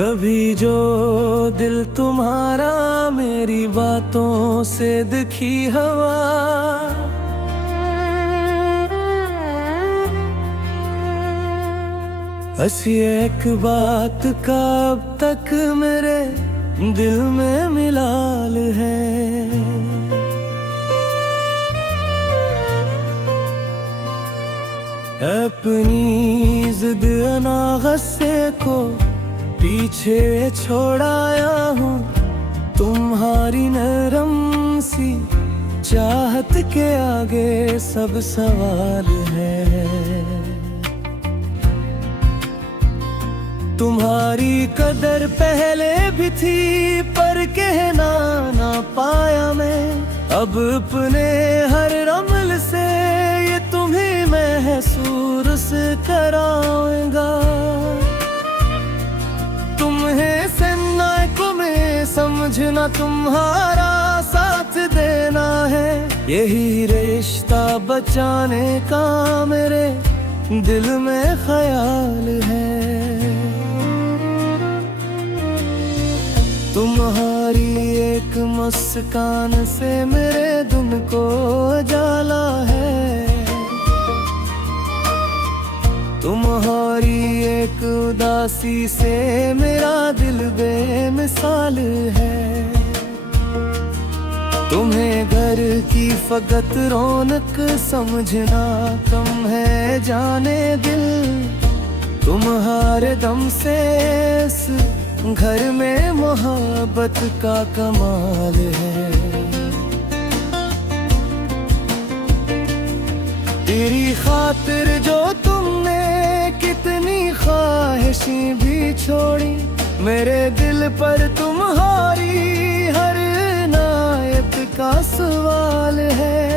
कभी जो दिल तुम्हारा मेरी बातों से दिखी हवा, ऐसी एक बात का अब तक मेरे दिल में मिलाल है। अपनी जिद अना गुस्से को पीछे छोड़ाया हूँ, तुम्हारी नरम सी चाहत के आगे सब सवाल है। तुम्हारी कदर पहले भी थी पर कहना ना पाया मैं, अब अपने हर रमल से ये तुम्हें महसूस कराऊंगा। तुम्हें सुनना को मैं समझना, तुम्हारा साथ देना है, यही रिश्ता बचाने का मेरे दिल में ख्याल है। तुम्हारी एक मुस्कान से मेरे दिन को उजाला है, तुम्हारी एक उदासी से मेरा दिल बेमिसाल है। तुम्हें घर की फकत रौनक समझना कम है जाने दिल, तुम्हारे दम से इस घर में मोहब्बत का कमाल है। तेरी खातिर जो तुमने कितनी ख्वाहिशें भी छोड़ी, मेरे दिल पर तुम्हारी हर इनायत का सवाल है।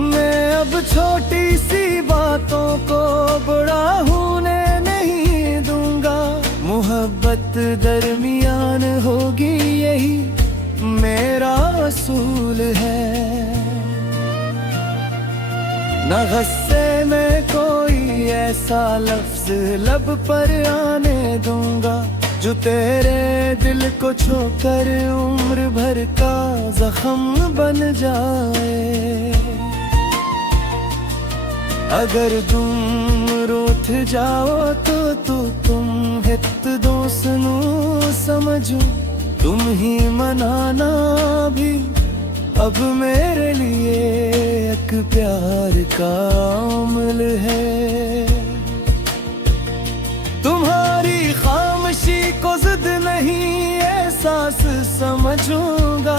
मैं अब छोटी सी बातों को बड़ा होने नहीं दूंगा, मोहब्बत दरमियान होगी यही मेरा असूल है। न गुस्से में कोई ऐसा लफ्ज लब पर आने दूंगा जो तेरे दिल को छोकर उम्र भर का जख्म बन जाए। अगर तुम रूठ जाओ तो तुम हित दोस्त नू समझो, तुम ही मनाना भी अब मेरे लिए एक प्यार का अमल है। तुम्हारी खामोशी को जिद नहीं एहसास समझूंगा,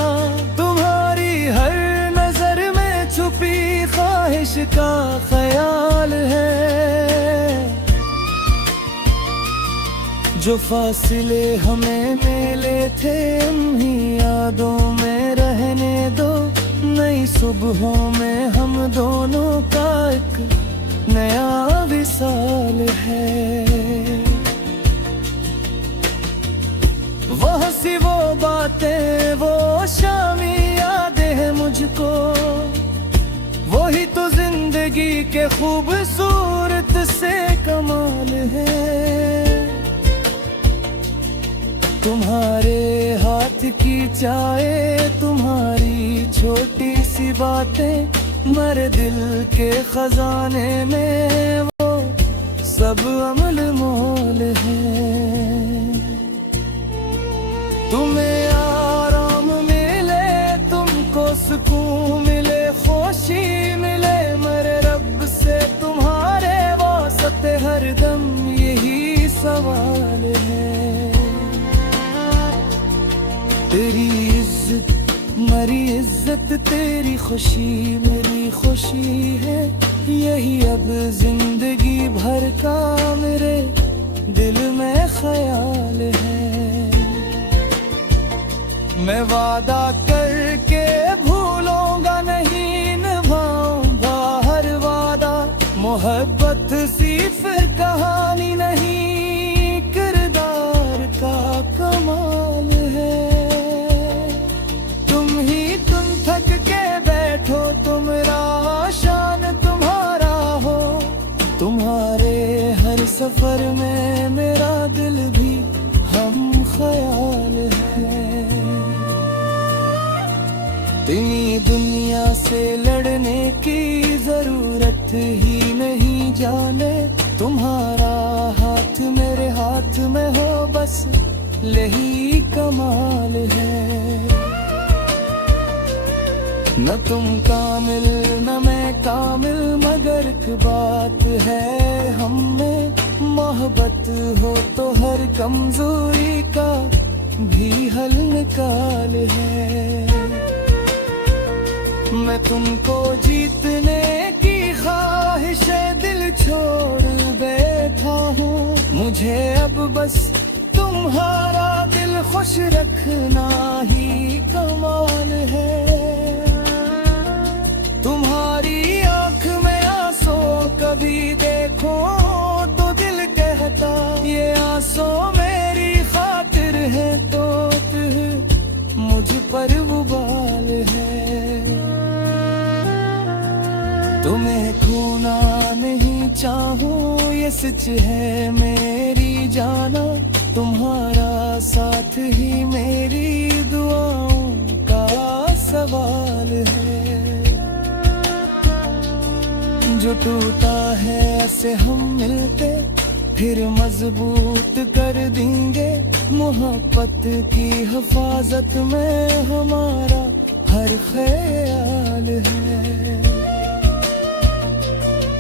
तुम्हारी हर नजर में छुपी ख्वाहिश का ख्याल है। जो फासले हमें मिले थे उन्हीं यादों में रहने दो, नई सुबहों में हम दोनों का एक नया विसाल है। वह सी वो बातें वो शामी यादें हैं मुझको, वही तो जिंदगी के खूबसूरत से कमाल है। तुम्हारे हाथ की चाय, तुम्हारी छोटी सी बातें मेरे दिल के खजाने में वो सब अमल मोल है। तुम्हें आराम मिले, तुमको सुकून मिले, खुशी मिले मेरे रब से तुम्हारे वास्ते हरदम यही सवाल है। तेरी इज्जत मेरी इज्जत, तेरी खुशी मेरी खुशी है, यही अब जिंदगी भर का मेरे दिल में ख्याल है। मैं वादा करके भूलूंगा नहीं, निभाऊंगा हर वादा, मोहब्बत सिर्फ कहानी नहीं किरदार का कमाल है। थक के बैठो तुम शान तुम्हारा हो, तुम्हारे हर सफर में मेरा बस यही कमाल है। न तुम कामिल न मैं कामिल, मगर एक बात है हम में मोहब्बत हो तो हर कमजोरी का भी हल निकाल है। मैं तुमको जीतने की ख्वाहिश दिल छोड़ बैठा हूँ, मुझे अब बस तुम्हारा दिल खुश रखना ही कमाल है। तुम्हारी आंख में आंसू कभी देखो तो दिल कहता ये आंसू मेरी खातिर है, तो मुझ पर उबाल है। तुम्हें खोना नहीं चाहूं ये सच है मेरी जाना, तुम्हारा साथ ही मेरी दुआओं का सवाल है। जो टूटा है ऐसे हम मिलके फिर मजबूत कर देंगे, मोहब्बत की हिफाजत में हमारा हर ख्याल है।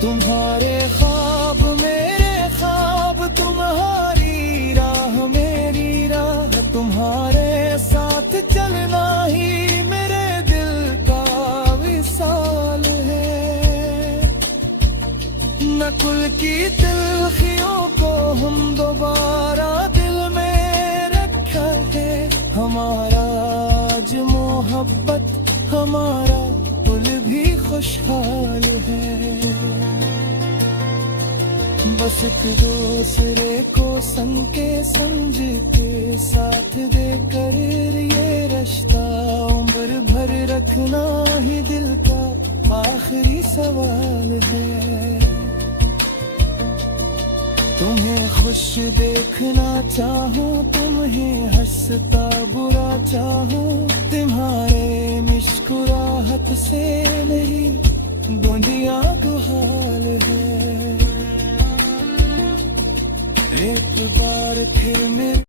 तुम्हारे ख्वाब मेरे ख्वाब, तुम्हारी राह मेरी राह, तुम्हारे साथ चलना ही मेरे दिल का विसाल है। न कुल की तिलखियों को हम दोबारा दिल में रखा है, हमारा आज मोहब्बत हमारा कुल भी खुशहाल है। बस एक दूसरे को संग के समझ के साथ देकर ये रिश्ता उम्र भर रखना ही दिल का आखिरी सवाल है। तुम्हें खुश देखना चाहूं, तुम्हें हंसता बुरा चाहूं, तुम्हारे मुस्कुराहट से मेरी दुनिया का हाल है। एक बार फिर मेरे